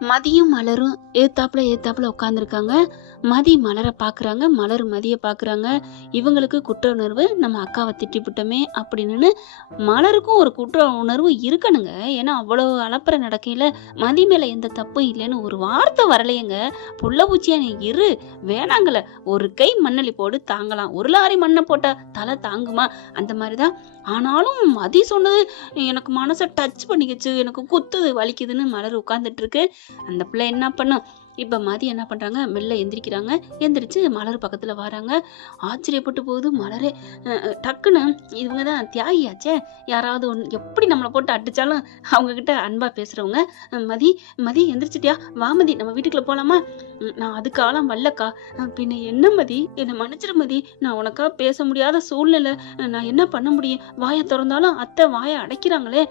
மதியும் மலரும் ஏத்தாப்புல உட்காந்துருக்காங்க. மதி மலரை பாக்குறாங்க, மலர் மதிய பாக்குறாங்க. இவங்களுக்கு குற்ற உணர்வு, நம்ம அக்காவை திட்டிவிட்டோமே அப்படின்னு. மலருக்கும் ஒரு குற்ற உணர்வு இருக்கணுங்க. ஏன்னா அவ்வளவு அலப்பற நடக்கையில மதி மேல எந்த தப்பும் இல்லைன்னு ஒரு வார்த்தை வரலையேங்க. புள்ள பூச்சியா நீ இரு, வேணாங்கல, ஒரு கை மண்ணள்ளி போடு தாங்கலாம், ஒரு லாரி மண்ணை போட்டா தலை தாங்குமா? அந்த மாதிரிதான். ஆனாலும் மதி சொன்னது எனக்கு மனசை டச் பண்ணிக்கிச்சு, எனக்கு குத்துது, வலிக்குதுன்னு மலர் உட்கார்ந்துட்டு இருக்கு. அந்த பிள்ளை என்ன பண்ணும்? இப்ப மதி என்ன பண்றாங்க, மெல்ல எந்திரிக்கிறாங்க. எந்திரிச்சு மலர் பக்கத்துல வராங்க. ஆச்சரியப்பட்டு போகுது மலரே. டக்குன்னு இவங்கதான் தியாகியாச்சே, யாராவது ஒன்று எப்படி நம்மளை போட்டு அடிச்சாலும் அவங்க கிட்ட அன்பா பேசுறவங்க. மதி மதி எந்திரிச்சிட்டியா? வா மதி, நம்ம வீட்டுக்குள்ள போலாமா? நான் அதுக்கு ஆளாம் வரலக்கா. பின்ன என்ன மதி, என்னை மன்னிச்சிரு மதி, நான் உனக்கா பேச முடியாத சூழ்நிலை, நான் என்ன பண்ண முடியும்? வாயை திறந்தாலும் அத்தை வாயை அடைக்கிறாங்களே.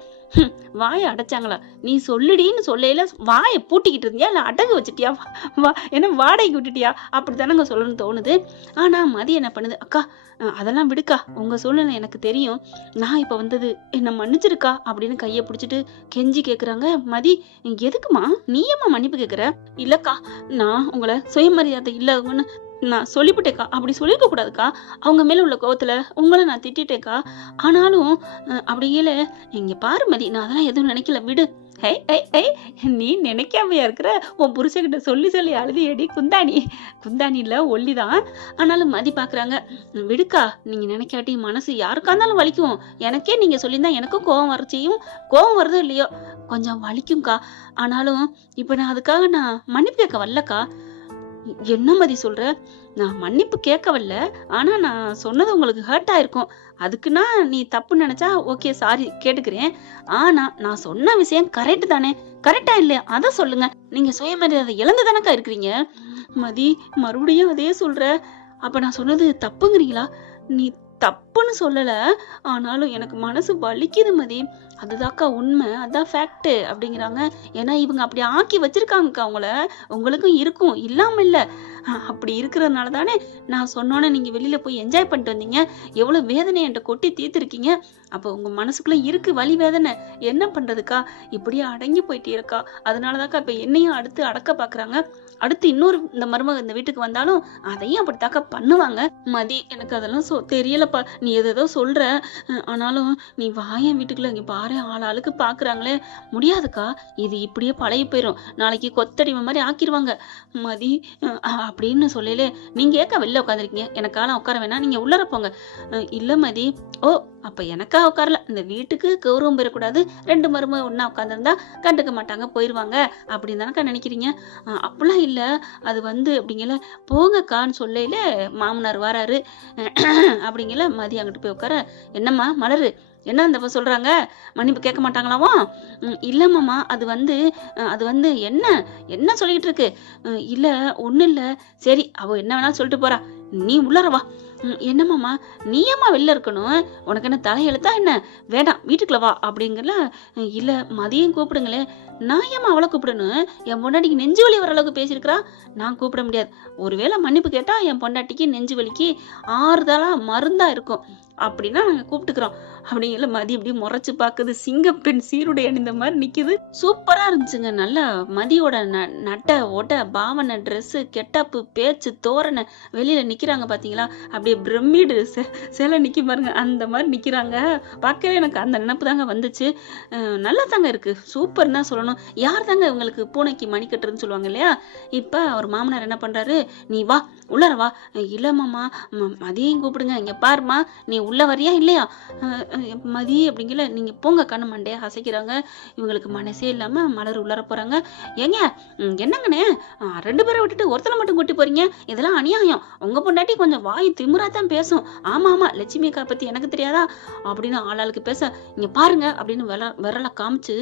வாயை அடைச்சாங்களா? நீ சொல்லுடின்னு சொல்லையில வாயை பூட்டிக்கிட்டு இருந்தியா இல்ல அடகு வச்சுட்டியா? என்ன வாடகைக்கு விட்டுட்டியா? அப்படித்தானங்க சொல்லணும்னு தோணுது. ஆனா மதி என்ன பண்ணுது, அக்கா அதெல்லாம் விடுக்கா, உங்க சூழ்நிலை எனக்கு தெரியும், நான் இப்ப வந்தது என்ன மன்னிச்சிருக்கா அப்படின்னு கையை பிடிச்சிட்டு கெஞ்சி கேக்குறாங்க. மதி, எதுக்குமா நீ ஏம்மா மன்னிப்பு கேக்குற? இல்லக்கா, நான் உங்களை சுயமரியாதை இல்லவன்னு நான் சொல்லிவிட்டேக்கா, அப்படி சொல்லிருக்க கூடாதுக்கா, அவங்க மேல உள்ள கோவத்துல உங்களை நான் திட்டேக்கா. ஆனாலும் அப்படியில இங்க பாரு மதி, நான் அதெல்லாம் எதுவும் நினைக்கல, விடு. ஹை ஹை ஹை, நீ நினைக்காமையா இருக்கிற? உன் புருஷகிட்ட சொல்லி சொல்லி அழுதியடி குந்தாணி. குந்தாணி இல்ல, ஒல்லிதான். ஆனாலும் மதி பாக்குறாங்க. விடுக்கா, நீங்க நினைக்காட்டி மனசு யாருக்கா இருந்தாலும் வலிக்கும். எனக்கே நீங்க சொல்லியிருந்தா எனக்கும் கோவம் வர செய்யும். கோவம் வருதோ இல்லையோ கொஞ்சம் வலிக்கும்க்கா. ஆனாலும் இப்ப நான் அதுக்காக நான் மன்னிப்பு கேட்க வரலக்கா. என்ன மதி சொல்ற? நான் மன்னிப்பு கேட்க வரல, ஆனா நான் சொன்னது உங்களுக்கு ஹர்ட் ஆயிருக்கும், அதுக்குன்னா நீ தப்பு நினைச்சா ஓகே, சாரி கேட்டுக்கிறேன். ஆனா நான் சொன்ன விஷயம் கரெக்ட் தானே? கரெக்டா இல்லையா அத சொல்லுங்க. நீங்க சுயமரியாதை இழந்து தானக்கா இருக்கிறீங்க. மதி, மறுபடியும் அதே சொல்ற? அப்ப நான் சொன்னது தப்புங்கிறீங்களா? நீ தப்புன்னு சொல்லல, ஆனாலும் எனக்கு மனசு வலிக்குது மதி, அதுதாக்கா உண்மை, அதான் ஃபேக்ட் அப்படிங்கிறாங்க. ஏன்னா இவங்க அப்படி ஆக்கி வச்சிருக்காங்கக்கா அவங்கள. உங்களுக்கும் இருக்கும், இல்லாம இல்ல. அப்படி இருக்கிறதுனால தானே நான் சொன்னோன்னே நீங்க வெளியில போய் என்ஜாய் பண்ணிட்டு வந்தீங்க, எவ்வளவு வேதனை என்கிட்ட கொட்டி தீர்த்திருக்கீங்க. அப்போ உங்க மனசுக்குள்ள இருக்கு வலி வேதனை, என்ன பண்றதுக்கா? இப்படியே அடங்கி போயிட்டே இருக்கா. அதனாலதாக்கா இப்ப என்னையும் அடுத்து அடக்க பாக்குறாங்க. அடுத்து இன்னொரு இந்த மருமக இந்த வீட்டுக்கு வந்தாலும் அதையும் அப்படித்தாக்கா பண்ணுவாங்க. மதி, எனக்கு அதெல்லாம் தெரியலப்பா, நீ எதோ சொல்ற, ஆனாலும் நீ வாயன் வீட்டுக்குள்ள இங்க பாரு, ஆளாளுக்கு பாக்குறாங்களே, முடியாதுக்கா, இது இப்படியே பழகி போயிரும், நாளைக்கு கொத்தடிமை மாதிரி ஆக்கிருவாங்க மதி அப்படின்னு சொல்லலே. நீங்க ஏக்கா வெளில உட்காந்துருக்கீங்க, எனக்காலாம் உட்கார வேணாம், நீங்க உள்ளர போங்க. இல்ல மதி. ஓ, அப்ப எனக்கா உட்காரல, இந்த வீட்டுக்கு கௌரவம் பெறக்கூடாது, ரெண்டு மருமக ஒன்னா உட்காந்துருந்தா கண்டுக்க மாட்டாங்க, போயிருவாங்க அப்படின்னு தானக்கா நினைக்கிறீங்க? அப்படிலாம் இல்ல, அது வந்து அப்படிங்கல, போங்கக்கான்னு சொல்லையில மாமனார் வராரு. அப்படிங்கல மதி அங்கிட்டு போய் உட்கார. என்னம்மா மலரு, என்ன அந்த சொல்றாங்க, மன்னிப்பு கேட்க மாட்டாங்களாவா? இல்லம்மாமா, அது வந்து என்ன என்ன சொல்லிட்டு இருக்கு? இல்ல ஒண்ணு இல்ல. சரி, அவ என்ன வேணாலும் சொல்லிட்டு போறா, நீ உள்ளரவா. என்னம்மாமா, நீ ஏம்மா வெளில இருக்கணும், உனக்கு என்ன தலையெழுத்தா என்ன? வேண்டாம், வீட்டுக்குள்ள வா அப்படிங்கல. இல்ல மதியம் கூப்பிடுங்களே. நான் ஏம்மா அவளை கூப்பிடணும்? என் பொண்டாட்டிக்கு நெஞ்சு வலி வர அளவுக்கு பேசியிருக்கிறா, நான் கூப்பிட முடியாது. ஒருவேளை மன்னிப்பு கேட்டா என் பொண்டாட்டிக்கு நெஞ்சு வலிக்கு ஆறுதலா மருந்தா இருக்கும், அப்படின்னா நாங்க கூப்பிட்டுக்கிறோம் அப்படிங்கல. மதி இப்படி முறைச்சு பாக்குது, சிங்கப்பெண் சீருடை அணிந்த மாதிரி நிக்குது. சூப்பரா இருந்துச்சுங்க. நல்ல மதியோட நட்ட ஓட்ட பாவனை, ட்ரெஸ், கெட்டப்பு, பேச்சு, தோரணை, வெளியில நிக்கிறாங்க பாத்தீங்களா, அப்படியே பிரமிடு சேலை நிக்க பாருங்க, அந்த மாதிரி நிக்கிறாங்க. பார்க்கவே எனக்கு அந்த நினைப்பு தாங்க வந்துச்சு. நல்லா தாங்க இருக்கு, சூப்பர் தான் சொல்லணும். யார் தாங்க இவங்களுக்கு பூனைக்கு மணி கட்டுறதுன்னு சொல்லுவாங்க இல்லையா? இப்ப அவர் மாமனார் என்ன பண்றாரு, நீ வா உள்ளர வா. இல்லம்மாமா, மதியம் கூப்பிடுங்க, இங்க பாருமா, நீ உள்ள வரியா இல்லையா? மதி அப்படிங்கல. நீங்க போங்க, கண்ணு மண்டையா அசைக்கிறாங்க. இவங்களுக்கு மனசே இல்லாம மலர் உள்ளர போறாங்க. ஏங்க என்னங்கண்ணே, ரெண்டு பேரை விட்டுட்டு ஒருத்தனை மட்டும் கூட்டி போறீங்க, இதெல்லாம் அநியாயம். உங்க பொண்டாட்டி கொஞ்சம் வாய் திமிராதான் பேசும். ஆமா ஆமா, லட்சுமி அக்கா பத்தி எனக்கு தெரியாதா அப்படின்னு ஆளாளுக்கு பேச. இங்க பாருங்க அப்படின்னு விரல காமிச்சு,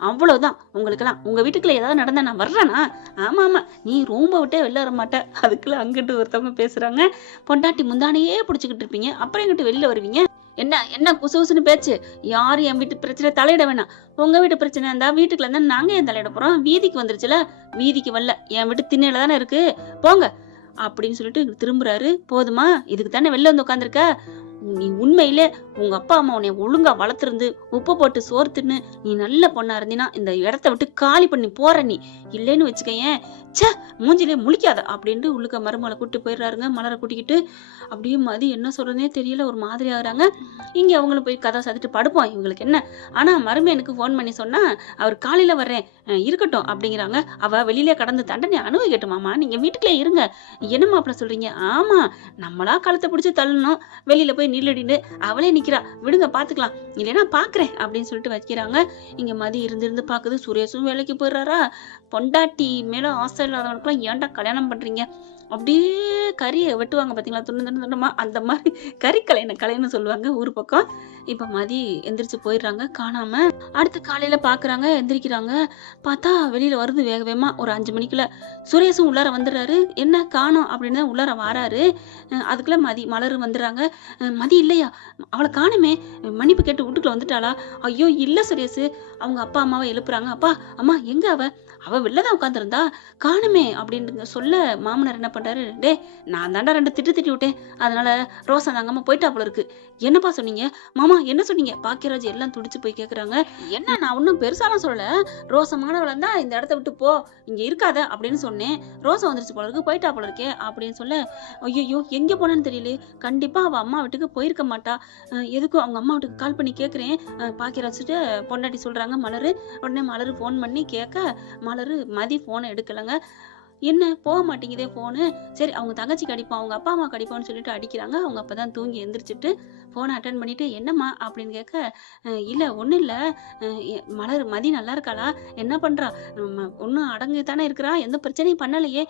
அவ்வளவுதான், உங்களுக்கெல்லாம் உங்க வீட்டுக்குள்ள ஏதாவது நடந்தா நான் வர்றேனா? ஆமா ஆமா, நீ ரூம்ப விட்டே வெளில வர மாட்ட. அதுக்குள்ள அங்கிட்டு ஒருத்தவங்க பேசுறாங்க. பொண்டாட்டி முந்தானையே பிடிச்சுக்கிட்டு இருப்பீங்க, அப்புறம் எங்கிட்டு வெளில வருவீங்க? என்ன என்ன குசுகுசுன்னு பேச்சு? யாரும் என் வீட்டு பிரச்சனை தலையிட வேணாம். உங்க வீட்டு பிரச்சனை இருந்தா வீட்டுக்குள்ள இருந்தா நாங்க ஏன் தலையிட போறோம்? வீதிக்கு வந்துருச்சுல. வீதிக்கு வரல, என் வீட்டு திண்ணையில தானே இருக்கு, போங்க அப்படின்னு சொல்லிட்டு திரும்புறாரு. போதுமா, இதுக்கு தானே வெளில வந்து உட்காந்துருக்க? நீ உண்மையிலே உங்க அப்பா அம்மா உன்னை ஒழுங்கா வளர்த்துருந்து உப்பு போட்டு சோறு தின்னு நீ நல்ல பொண்ணா இருந்தீன்னா இந்த இடத்த விட்டு காலி பண்ணி போற நீ. இல்லைன்னு வச்சுக்கயேன், ச்சே மூஞ்சிலே முழிக்காத அப்படின்ட்டு உள்ளுக்க மருமகளை கூட்டிட்டு போயிடுறாருங்க. மலரை கூட்டிக்கிட்டு அப்படியே மதி என்ன சொல்றதுனே தெரியல, ஒரு மாதிரி ஆகுறாங்க. இங்க அவங்களும் போய் கதை சாத்திட்டு படுப்போம், இவங்களுக்கு என்ன. ஆனா மருமகனுக்கு ஃபோன் பண்ணி சொன்னா அவர் காலையில வர்றேன் இருக்கட்டும் அப்படிங்கிறாங்க. அவ வெளியிலே கடந்து தண்டனை அனுபவிக்கட்டும் மாமா, நீங்க வீட்டுக்குள்ளே இருங்க. என்ன மாப்பிள்ள சொல்றீங்க? ஆமா, நம்மளா கழுத்தை பிடிச்சி தள்ளணும், வெளியில போய் நில்லுடின்னு அவளே நிக்கிறா, விடுங்க பாத்துக்கலாம், இல்லைன்னா பாக்குறேன் அப்படின்னு சொல்லிட்டு வைக்கிறாங்க. இங்க மதி இருந்து பாக்குது. சுரேஷும் வேலைக்கு போயிடுறாரா. பொண்டாட்டி மேல ஆசை இல்லாதவனுக்குலாம் ஏன்டா கல்யாணம் பண்றீங்க? அப்படியே கறியை வெட்டுவாங்க பாத்தீங்களா, துண்டு துண்டு துண்டமா, அந்த மாதிரி கறிக்கலைன்னு சொல்லுவாங்க ஊர் பக்கம். இப்ப மதி எந்திரிச்சு போயிடுறாங்க, காணாம. அடுத்து காலையில பாக்குறாங்க, எந்திரிக்கிறாங்க, பார்த்தா வெளியில வருது வேக வேகமா ஒரு 5 மணிக்குள்ள. சுரேஷும் உள்ளார வந்துடுறாரு. என்ன காணோம் அப்படின்னு தான் உள்ளார வாராரு. அதுக்குள்ள மலர் வந்துடுறாங்க. மதி இல்லையா, அவளை காணுமே, மன்னிப்பு கேட்டு வீட்டுக்குள்ள வந்துட்டாளா? ஐயோ இல்ல சுரேஷ். அவங்க அப்பா அம்மாவை எழுப்புறாங்க. அப்பா அம்மா எங்க அவ வெளிலதான் உட்காந்துருந்தா, காணுமே அப்படின்னு சொல்ல மாமனார் என்ன பண்றாரு, டே நான் தாண்டா 2 திட்டி விட்டேன், அதனால ரோசா தாங்காம போயிட்டா போல இருக்கு. என்னப்பா சொன்னீங்க மாமா, என்ன சொன்னீங்க? பாக்கியராஜ் எல்லாம் துடிச்சு போய் கேக்குறாங்க. என்ன, நான் ஒன்னும் பெருசாலாம் சொல்லல, ரோசமானவள தான் இந்த இடத்த விட்டு போ, இங்க இருக்காத அப்படின்னு சொன்னேன். ரோசா வந்துருச்சு போல இருக்கு, போயிட்டா போல இருக்கே அப்படின்னு சொல்ல, ஐயோ எங்க போனேன்னு தெரியல, கண்டிப்பா அவ அம்மா வீட்டுக்கு போயிருக்க மாட்டா, எதுக்கும் அவங்க அம்மா வீட்டுக்கு கால் பண்ணி கேக்குறேன். பாக்கியராஜ்கிட்ட பொண்டாட்டி சொல்றாங்க மலரு. உடனே மலரு போன் பண்ணி கேட்க, மலரு மதி போனை எடுக்கலங்க. என்ன போக மாட்டேங்குதே போனு, சரி அவங்க தங்கச்சிக்கு அடிப்போம், அவங்க அப்பா அம்மா அடிப்போம்னு சொல்லிட்டு அடிக்கிறாங்க. அவங்க அப்பதான் தூங்கி எந்திரிச்சிட்டு போனை அட்டன் பண்ணிட்டு, என்னம்மா அப்படின்னு கேட்க, இல்ல ஒண்ணும் இல்ல, மலர் மதி நல்லா இருக்காளா, என்ன பண்றா, ஒன்னும் அடங்கு தானே இருக்கிறா, எந்த பிரச்சனையும் பண்ணலையே.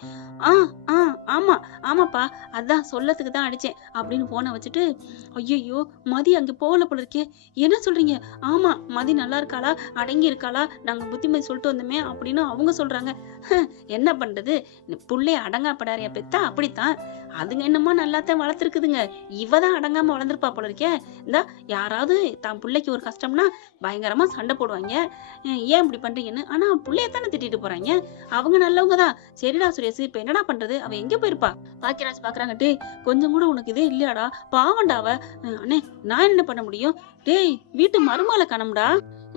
ஆமா ஆமாப்பா, அதான் சொல்லத்துக்கு தான் அடிச்சேன் அப்படின்னு போனை வச்சுட்டு, ஐயோ மதி அங்க போகல போல இருக்கே, என்ன சொல்றீங்க? ஆமா மதி நல்லா இருக்காளா, அடங்கி இருக்காளா, நாங்க புத்திமதி சொல்லிட்டு வந்தோமே அப்படின்னு அவங்க சொல்றாங்க. என்ன பண்றது, புள்ளை அடங்காப்படாரியா பெத்தா அப்படித்தான், அதுங்க என்னமோ நல்லாத்தான் வளர்த்துருக்குதுங்க, இவதான் அடங்காம வளர்ந்துருப்பா போல இருக்கே. இந்த யாராவது தான் பிள்ளைக்கு ஒரு கஷ்டம்னா பயங்கரமா சண்டை போடுவாங்க, ஏன் இப்படி பண்றீங்கன்னு. ஆனா புள்ளையத்தானே திட்டிட்டு போறாங்க, அவங்க நல்லவங்கதான். சரிடா சுரேஷ், இப்ப என்னடா பண்றது, அவ எங்க போயிருப்பா? பாக்கியராஜ் பாக்குறாங்க, டேய் கொஞ்சம் கூட உனக்கு இதே இல்லையாடா, பாவண்டா அவ. அண்ணே நான் என்ன பண்ண முடியும், டேய் வீட்டு மருமகளை காணோம்டா,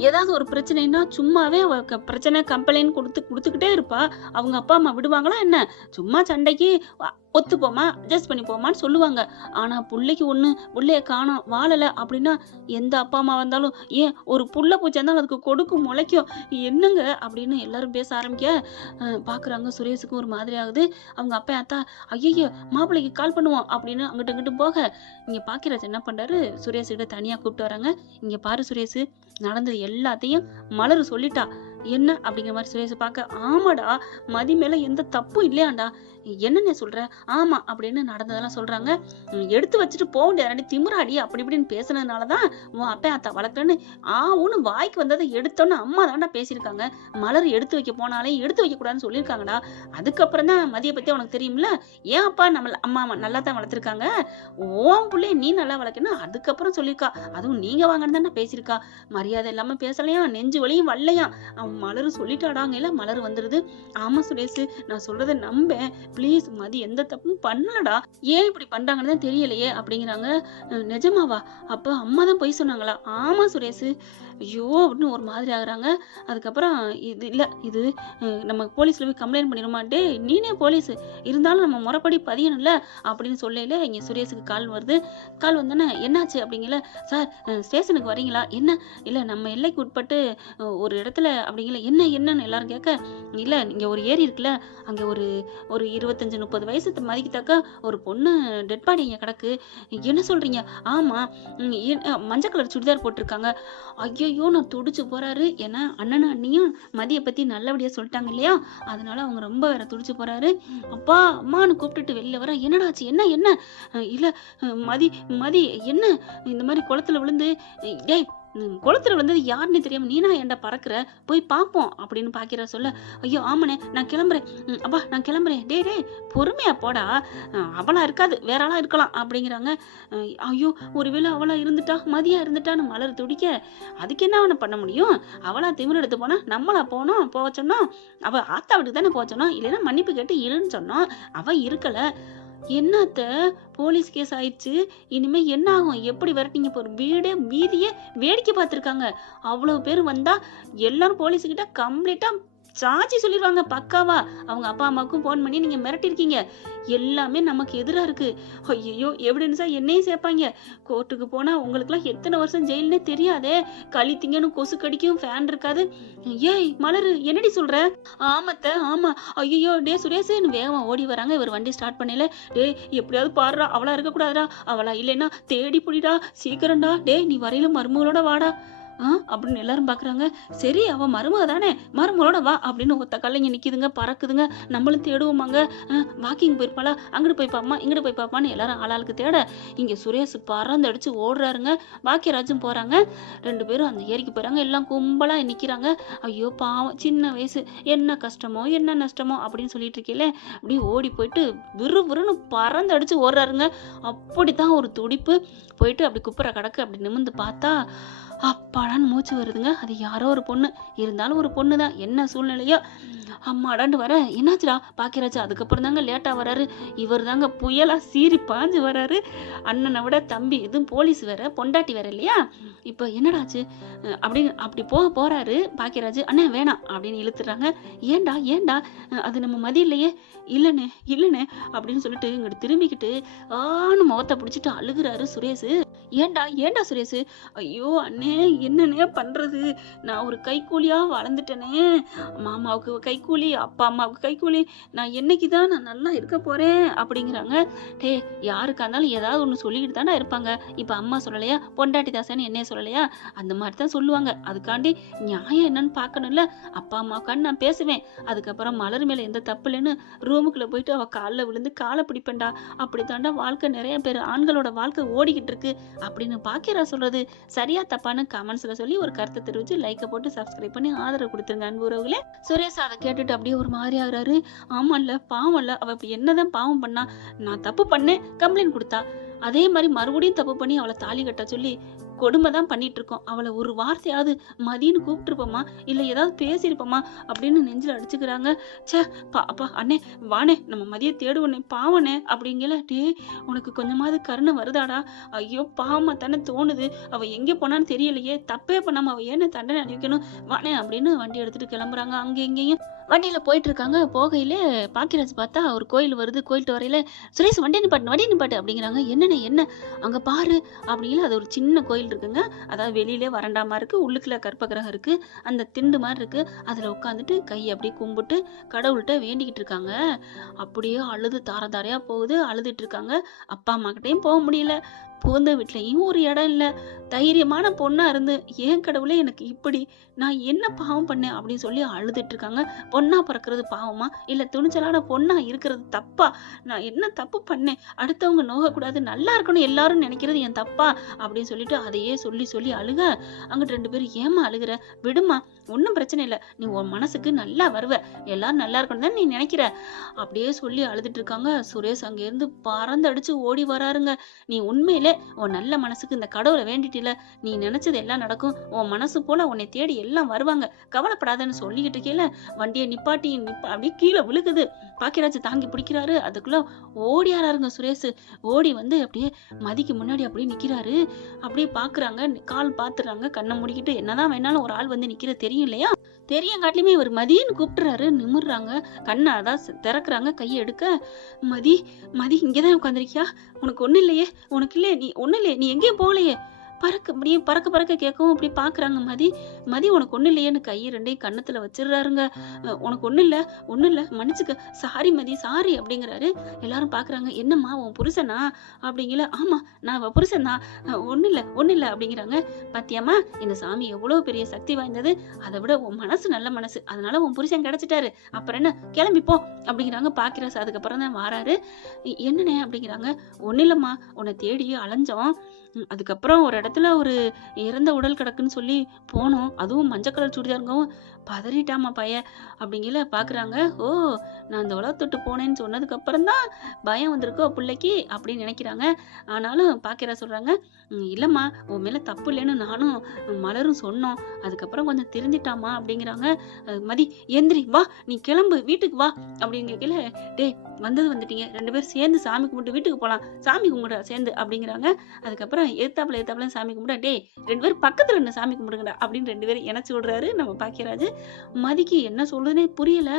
ஏதாவது ஒரு பிரச்சனைனா சும்மாவே அவ பிரச்சனை கம்ப்ளைண்ட் கொடுத்துக்கிட்டே இருப்பா, அவங்க அப்பா அம்மா விடுவாங்களா என்ன? சும்மா சண்டைக்கு ஒத்துப்போமா அட்ஜஸ்ட் பண்ணி போமான்னு சொல்லுவாங்க. ஆனா புள்ளைக்கு ஒண்ணு, புள்ளைய காணோம் வாழல அப்படின்னா எந்த அப்பா அம்மா வந்தாலும், ஏன் ஒரு புள்ள பூச்சா இருந்தாலும் அதுக்கு கொடுக்கும் முளைக்கும், என்னங்க அப்படின்னு எல்லாரும் பேச ஆரம்பிக்க பாக்குறாங்க. சுரேஷுக்கு ஒரு மாதிரி ஆகுது. அவங்க அப்பா அத்தா, ஐயோ மாப்பிள்ளைக்கு கால் பண்ணுவோம் அப்படின்னு அங்கிட்டு இங்கிட்டு போக, இங்க பாக்கியராஜ் என்ன பண்றாரு, சுரேஷ் கிட்ட தனியா கூப்பிட்டு வராங்க. இங்க பாரு சுரேஷ், நடந்தது எல்லாத்தையும் மலரு சொல்லிட்டா. என்ன அப்படிங்கிற மாதிரி சுரேஷ் பார்க்க, ஆமாடா மதி மேல எந்த தப்பும் இல்லையாண்டா, என்னன்னு சொல்ற? ஆமா அப்படின்னு நடந்ததெல்லாம் சொல்றாங்க. எடுத்து வச்சுட்டு போக முடியாது, திமிராடி அப்படி இப்படின்னு பேசுனதுனாலதான் உன் அப்பா அத்தா வளர்க்குறேன்னு ஒண்ணு வாய்க்கு வந்ததை எடுத்தோன்னு அம்மா தாண்டா பேசியிருக்காங்க. மலர் எடுத்து வைக்க போனாலே எடுத்து வைக்க கூடாதுன்னு சொல்லியிருக்காங்கடா. அதுக்கப்புறம் தான் மதிய பத்தி உனக்கு தெரியும்ல, ஏன் அப்பா நம்ம அம்மா நல்லா தான் வளர்த்துருக்காங்க, ஓன் பிள்ளைய நீ நல்லா வளர்க்கணும் அதுக்கப்புறம் சொல்லியிருக்கா. அதுவும் நீங்க வாங்கன்னு தானே பேசியிருக்கா. மரியாதை இல்லாம பேசலையா, நெஞ்சு வலியும் வரலையா. மலரு சொல்லிட்டாடாங்கல்ல, மலர் வந்துருது. ஆமா சுரேஷ், நான் சொல்றதை நம்பேன் ப்ளீஸ், மதி எந்த தப்பும் பண்ணலடா, ஏன் இப்படி பண்றாங்கன்னு தான் தெரியலையே அப்படிங்கிறாங்க. நிஜமாவா? அப்ப அம்மா தான் பொய் சொன்னாங்களா? ஆமா சுரேஷ். ஐயோ அப்படின்னு ஒரு மாதிரி ஆகுறாங்க. அதுக்கப்புறம் இது இல்ல, இது நம்ம போலீஸ்ல போய் கம்ப்ளைண்ட் பண்ணிடுமா, டே நீனே போலீஸ் இருந்தாலும் நம்ம முறைப்படி பதியணும்ல அப்படின்னு சொல்லல. இங்க சுரேஷுக்கு கால் வருது. கால் வந்தோன்னே என்னாச்சு அப்படிங்கல, சார் ஸ்டேஷனுக்கு வரீங்களா? என்ன இல்ல நம்ம எல்லைக்கு உட்பட்டு ஒரு இடத்துல அப்படிங்கல, என்னன்னு எல்லாரும் கேட்க, இல்ல இங்க ஒரு ஏரி இருக்குல்ல, அங்க ஒரு 25-30 வயசு மதிக்கத்தக்க ஒரு பொண்ணு டெட் பாடி இங்க கிடக்கு. என்ன சொல்றீங்க? ஆமா, மஞ்சள் கலர் சுடிதார் போட்டிருக்காங்க. ஐயோ நான் துடிச்சு போறாரு. ஏன்னா அண்ணனும் அண்ணியும் மதிய பத்தி நல்லபடியா சொல்லிட்டாங்க இல்லையா, அதனால அவங்க ரொம்ப வேற துடிச்சு போறாரு. அப்பா அம்மான்னு கூப்பிட்டுட்டு வெளில வர, என்னடாச்சு என்ன இல்ல மதி மதி என்ன இந்த மாதிரி குளத்துல விழுந்து, டேய் குளத்துல விழுந்தது யாருன்னு தெரியாம நீனா ஏன்டா பறக்குற, போய் பாப்போம் அப்படின்னு பாக்கிற சொல்ல, ஐயோ ஆமாண்ணே நான் கிளம்புறேன், அப்பா நான் கிளம்புறேன், டே பொறுமையா போடா, அவளா இருக்காது வேற ஆளா இருக்கலாம் அப்படிங்கிறாங்க. ஐயோ ஒருவேளை அவளா இருந்துட்டா, மதியா இருந்துட்டான்னு மலர் துடிக்க, அதுக்கு என்ன அவனை பண்ண முடியும், அவளா திமிர் எடுத்து போனா நம்மளா போக சொன்னோம், அவ ஆத்தா வீட்டுக்கு தானே போக சொன்னோம், இல்லைன்னா மன்னிப்பு கேட்டு இருன்னு சொன்னோம், அவ இருக்கல. என்னத்த போலீஸ் கேஸ் ஆயிடுச்சு, இனிமே என்ன ஆகும், எப்படி விரட்டிங்க, இப்போ ஒரு வீடே வீதியே வேடிக்கை பார்த்துருக்காங்க. அவ்வளோ பேர் வந்தா எல்லாரும் போலீஸுக்கிட்ட கம்ப்ளீட்டா சாட்சி சொல்லிடுவாங்க பக்காவா. அவங்க அப்பா அம்மாவுக்கும் ஃபோன் பண்ணி நீங்க மிரட்டிருக்கீங்க, எல்லாமே நமக்கு எதிரா இருக்கு. ஐயோ எவிடன்ஸா என்னையும் சேர்ப்பாங்க. கோர்ட்டுக்கு போனா உங்களுக்குலாம் எத்தனை வருஷம் ஜெயில்னே தெரியாதே. களி திங்கணும், கொசு கடிக்கும், ஃபேன் இருக்காது. ஏய் மலரு, என்னடி சொல்ற? ஆமத்த ஆமா. ஐயோ டே சுரேஷ் வேகமா ஓடி வராங்க. இவர் வண்டி ஸ்டார்ட் பண்ணல. டே எப்படியாவது பாடுறா, அவளா இருக்கக்கூடாதுடா, அவளா இல்லைன்னா தேடி புடிடா, சீக்கிரம்டா, டே நீ வரையில மருமகளோட வாடா அப்படின்னு எல்லாரும் பாக்குறாங்க. சரி அவ மருமக தானே, மருமகளோட வா அப்படின்னு ஒத்த கல்லைங்க நிக்குதுங்க, பறக்குதுங்க. நம்மளும் தேடுவோமாங்க. வாக்கிங் போயிருப்பாளா, அங்கிட்டு போய் பாப்பா இங்கிட்டு போய் பாப்பான்னு எல்லாரும் ஆளாளுக்கு தேட இங்க சுரேஷ் பறந்து அடிச்சு ஓடுறாருங்க. பாக்கியராஜும் போறாங்க. 2 பேரும் அந்த ஏரிக்கு போறாங்க. எல்லாம் கும்பலா நிக்கிறாங்க. ஐயோ பாவம், சின்ன வயசு, என்ன கஷ்டமோ என்ன நஷ்டமோ அப்படின்னு சொல்லிட்டு இருக்கீங்களே, அப்படி ஓடி போயிட்டு விறுவிறுன்னு பறந்து அடிச்சு ஓடுறாருங்க. அப்படித்தான் ஒரு துடிப்பு. போயிட்டு அப்படி குப்புற கடக்கு அப்படி நிமிந்து பார்த்தா அப்பாடான்னு மூச்சு வருதுங்க. அது யாரோ ஒரு பொண்ணு, இருந்தாலும் ஒரு பொண்ணு தான், என்ன சூழ்நிலையோ. அம்மாடான்னு வர, என்னாச்சுடா பாக்கியராஜா? அதுக்கப்புறம் தாங்க லேட்டா வராரு. இவர் தாங்க புயலா சீறி பாஞ்சு வராரு. அண்ணனை விட தம்பி, இதுவும் போலீஸ் வேற, பொண்டாட்டி வேற இல்லையா. இப்ப என்னடாச்சு அப்படின்னு அப்படி போறாரு பாக்கியராஜ். அண்ணே வேணாம் அப்படின்னு இழுத்துறாங்க. ஏண்டா ஏண்டா, அது நம்ம மதி இல்லையே. இல்லனே இல்லனே அப்படின்னு சொல்லிட்டு இங்கிட்டு திரும்பிக்கிட்டு முகத்தை பிடிச்சிட்டு அழுகுறாரு சுரேஷ். ஏண்டா ஏண்டா சுரேஷ்? ஐயோ அண்ணே, என்னன்னே பண்றது, நான் ஒரு கைக்கூலியா வளர்ந்துட்டேனே. மாமாவுக்கு கைக்கூலி, அப்பா அம்மாவுக்கு கைக்கூலி, நான் என்னைக்குதான் நான் நல்லா இருக்க போறேன் அப்படிங்கிறாங்க. டே யாருக்கா இருந்தாலும் ஏதாவது ஒண்ணு சொல்லிக்கிட்டு தானே இருப்பாங்க. இப்ப அம்மா சொல்லலையா, பொண்டாட்டி தாசன்னு என்னைய சொல்லலையா, அந்த மாதிரி தான் சொல்லுவாங்க. அதுக்காண்டி நியாயம் என்னன்னு பார்க்கணும்ல. அப்பா அம்மாவுக்கான்னு நான் பேசுவேன். அதுக்கப்புறம் மலர் மேல எந்த தப்பு இல்லைன்னு ரூமுக்குள்ள போயிட்டு அவ காலில் விழுந்து காலை பிடிப்பேன்டா. அப்படித்தாண்டா வாழ்க்கை, நிறைய பேர் ஆண்களோட வாழ்க்கை ஓடிக்கிட்டு இருக்கு அப்படின்னு பாக்கியராஜ் சொல்றது சரியா தப்பான்னு கமெண்ட்ஸ்ல சொல்லி ஒரு கருத்தை தெரிவிச்சு லைக்கை போட்டு சப்ஸ்கிரைப் பண்ணி ஆதரவு கொடுத்துருங்க அன்பு உறவுகளே. சுரேஷ் அதை கேட்டுட்டு அப்படியே ஒரு மாதிரி ஆகுறாரு. ஆமா இல்ல, பாவம் இல்ல, அவ இப்படி என்னதான் பாவம் பண்ணா, நான் தப்பு பண்ணேன் கம்ப்ளைண்ட் கொடுத்தா, அதே மாதிரி மறுபடியும் தப்பு பண்ணி அவளை தாலி கட்ட சொல்லி கொடுமை தான் பண்ணிட்டு இருக்கோம். அவளை ஒரு வார்த்தையாவது மதின்னு கூப்பிட்டுருப்போமா, இல்ல ஏதாவது பேசியிருப்போமா அப்படின்னு நெஞ்சில் அடிச்சுக்கிறாங்க. சே அப்பா அண்ணே வானே, நம்ம மதிய தேடுவனே, பாவனே அப்படிங்கல. டே உனக்கு கொஞ்சமாவது கருணை வருதாடா? ஐயோ பாவமா தானே தோணுது. அவ எங்க போனான்னு தெரியலையே, தப்பே பண்ணாம அவ ஏன்னு தண்டனை அனுப்பிக்கணும், வானே அப்படின்னு வண்டி எடுத்துட்டு கிளம்புறாங்க. அங்க எங்கேயும் வண்டியில போயிட்டு இருக்காங்க. போகையிலே பாக்கியராஜ் பார்த்தா ஒரு கோயில் வருது. கோயில்ட்டு வரையில சுரேஷ் வண்டி நிப்பாட்டு அப்படிங்கிறாங்க. என்னன்னு என்ன அங்க பாரு அப்படிங்கிற. அது ஒரு சின்ன கோயில் இருக்குங்க. அதாவது வெளியிலே வரண்டாமா இருக்கு, உள்ளுக்குள்ள கற்பகிரகம் இருக்கு, அந்த திண்டு மாதிரி இருக்கு. அதுல உட்காந்துட்டு கையை அப்படியே கும்பிட்டு கடவுள்கிட்ட வேண்டிக்கிட்டு இருக்காங்க. அப்படியே அழுது தாரையா போகுது, அழுதுட்டு இருக்காங்க. அப்பா அம்மா கிட்டையும் போக முடியல, புகுந்த வீட்லயும் ஒரு இடம் இல்ல. தைரியமான பொண்ணா இருந்து ஏன் கடவுளே எனக்கு இப்படி, நான் என்ன பாவம் பண்ணேன் அப்படின்னு சொல்லி அழுதுட்டு இருக்காங்க. பொண்ணா பிறக்கிறது பாவமா, இல்ல துணிச்சலான பொண்ணா இருக்கிறது தப்பா, நான் என்ன தப்பு பண்ணேன், அடுத்தவங்க நோகக்கூடாது, நல்லா இருக்கணும் எல்லாரும் நினைக்கிறது என் தப்பா அப்படின்னு சொல்லிட்டு அதையே சொல்லி சொல்லி அழுக. அங்கிட்டு 2 பேரும் ஏமா அழுகுற, விடுமா, ஒன்றும் பிரச்சனை இல்லை, நீ உன் மனசுக்கு நல்லா வருவ, எல்லாரும் நல்லா இருக்கணும் தான் நீ நினைக்கிற அப்படியே சொல்லி அழுதுட்டு இருக்காங்க. சுரேஷ் அங்க இருந்து பறந்து அடிச்சு ஓடி வராருங்க. நீ உண்மையிலே உன் நல்ல மனசுக்கு இந்த கடவுளை வேண்டிட்டில, நீ நினைச்சது எல்லாம் நடக்கும், உன் மனசு போல உன்னை தேடி எல்லாம் வருவாங்க, கவலைப்படாதன்னு சொல்லிக்கிட்டு இருக்கேல. வண்டியை நிப்பாட்டி அப்படியே கீழே விழுகுது. பாக்கியராஜ் தாங்கி பிடிக்கிறாரு. அதுக்குள்ள ஓடியாராருங்க சுரேஷ். ஓடி வந்து அப்படியே மதிக்கு முன்னாடி அப்படியே நிக்கிறாரு. அப்படியே பாக்குறாங்க, கால் பாத்துறாங்க, கண்ணை முடிக்கிட்டு. என்னதான் வேணாலும் ஒரு ஆள் வந்து நிக்கிற தெரியும் இல்லையா, தெரியங்காட்டிலுமே இவர் மதின்னு கூப்பிட்டுறாரு. நிமிர்றாங்க, கண்ணை அதான் திறக்குறாங்க. கையை எடுக்க, மதி மதி இங்கதான் உட்காந்துருக்கியா, உனக்கு ஒண்ணு இல்லையே, உனக்கு இல்லையே, நீ ஒண்ணு இல்லையே, நீ எங்கேயும் போகலையே. அப்படியே பறக்க கேட்கவும் அப்படி பாக்குறாங்க. மதி உனக்கு ஒண்ணு இல்லையேன்னு கையை 2ஐயும் கண்ணத்துல வச்சிடுறாருங்க. உனக்கு ஒண்ணு இல்ல மன்னிச்சுக்க, சாரி மதி சாரி அப்படிங்கிறாரு. எல்லாரும் பாக்குறாங்க. என்னம்மா உன் புருஷனா அப்படிங்கல. ஆமா நான் அவ புருஷன் தான், ஒண்ணு இல்ல அப்படிங்கிறாங்க. பாத்தியாமா இந்த சாமி எவ்வளவு பெரிய சக்தி வாய்ந்தது, அதை விட உன் மனசு நல்ல மனசு, அதனால உன் புருஷன் கிடைச்சிட்டாரு, அப்புறம் என்ன கிளம்பிப்போ அப்படிங்கிறாங்க. பாக்கியராஜ் அதுக்கப்புறம் தான் வாராரு. என்னண்ணே அப்படிங்கிறாங்க. ஒண்ணு இல்லம்மா, உன்னை தேடி அலைஞ்சோம், அதுக்கப்புறம் ஒரு இடத்துல ஒரு இறந்த உடல் கிடக்குன்னு சொல்லி போனோம். அதுவும் மஞ்சள் கலர் சுடிதாருங்கவும் பதறிட்டாமா பையன். அப்படிங்கல பார்க்குறாங்க. ஓ! நான் அந்த உலகத்த விட்டு போனேன்னு சொன்னதுக்கு அப்புறம் தான் பயம் வந்திருக்கோ பிள்ளைக்கு அப்படின்னு நினைக்கிறாங்க. ஆனாலும் பாக்கியராஜ் சொல்றாங்க, இல்லம்மா உன் மேல தப்பு இல்லைன்னு நானும் மலரும் சொன்னோம். அதுக்கப்புறம் கொஞ்சம் திருந்திட்டாமா அப்படிங்கிறாங்க. மதி எந்திரி வா, நீ கிளம்பு வீட்டுக்கு வா அப்படின்னு கேட்கல, டேய் வந்துட்டீங்க 2 பேரும் சேர்ந்து சாமி கும்பிட்டு வீட்டுக்கு போலாம். சாமி கும்பிட சேர்ந்து அப்படிங்கிறாங்க. அதுக்கப்புறம் எத்தாப்புல சாமி கும்பிட, டேய் 2 பேரும் பக்கத்துல நின்னு சாமி கும்பிடுங்கடா அப்படின்னு 2 பேரும் இணைச்சு விடுறாரு நம்ம பாக்கியராஜ். மதிக்கு என்ன சொல்றதுனே புரியல.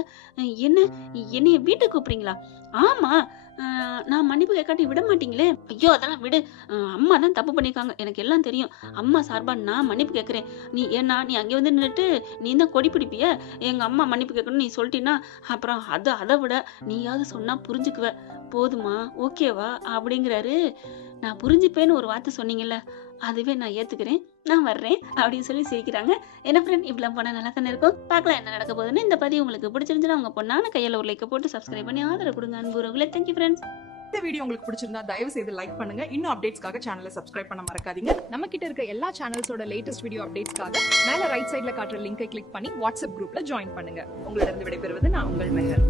என்ன என்னைய வீட்டுக்கு கூப்பிடுறீங்களா? ஆமா, நான் மன்னிப்பு கேட்காட்டி விட மாட்டீங்களே? ஐயோ அதெல்லாம் விடு, அம்மா தான் தப்பு பண்ணிருக்காங்க, எனக்கு எல்லாம் தெரியும். அம்மா சார்பா நான் மன்னிப்பு கேட்கிறேன். நீ அங்க வந்து நின்னுட்டு நீ தான் கொடி பிடிப்பிய, எங்க அம்மா மன்னிப்பு கேட்கணும்னு நீ சொல்லிட்டீன்னா அப்புறம் அதை விட நீயாவது சொன்னா புரிஞ்சுக்குவ, போதுமா ஓகேவா அப்படிங்கிறாரு. நான் புரிஞ்சுப்பேன்னு ஒரு வார்த்தை சொன்னீங்கல்ல, அதுவே நான் ஏத்துக்கிறேன், நான் வர்றேன் அப்படின்னு சொல்லி சிரிக்கிறாங்க. என்ன ஃப்ரெண்ட், இவ்வளவு போனா நல்லா தானே இருக்கும். பார்க்கலாம் என்ன நடக்க போகுதுன்னு. இந்த பதிவு உங்களுக்கு பிடிச்சிருந்துச்சுன்னா உங்க பொண்ணான கையில ஒரு லைக்க போட்டு சப்ஸ்கிரைப் பண்ணி ஆதரவு கொடுங்க அன்பு உறவுகளே. Thank you friends. இந்த வீடியோ உங்களுக்கு பிடிச்சிருந்தா தயவு செய்து லைக் பண்ணுங்க. இன்னும் அப்டேட்ஸ்க்காக சேனலை சப்ஸ்கிரைப் பண்ண மறக்காதீங்க. நம்ம கிட்ட இருக்க எல்லா சேனல்ஸோட லேட்டஸ்ட் வீடியோ அப்டேட்ஸ்க்காக மேல ரைட் சைடுல காட்டுற லிங்கை கிளிக் பண்ணி வாட்ஸ்அப் குரூப்ல ஜாயின் பண்ணுங்க. உங்களிடம் விடைபெறுவது நான் உங்கள் மெஹர்.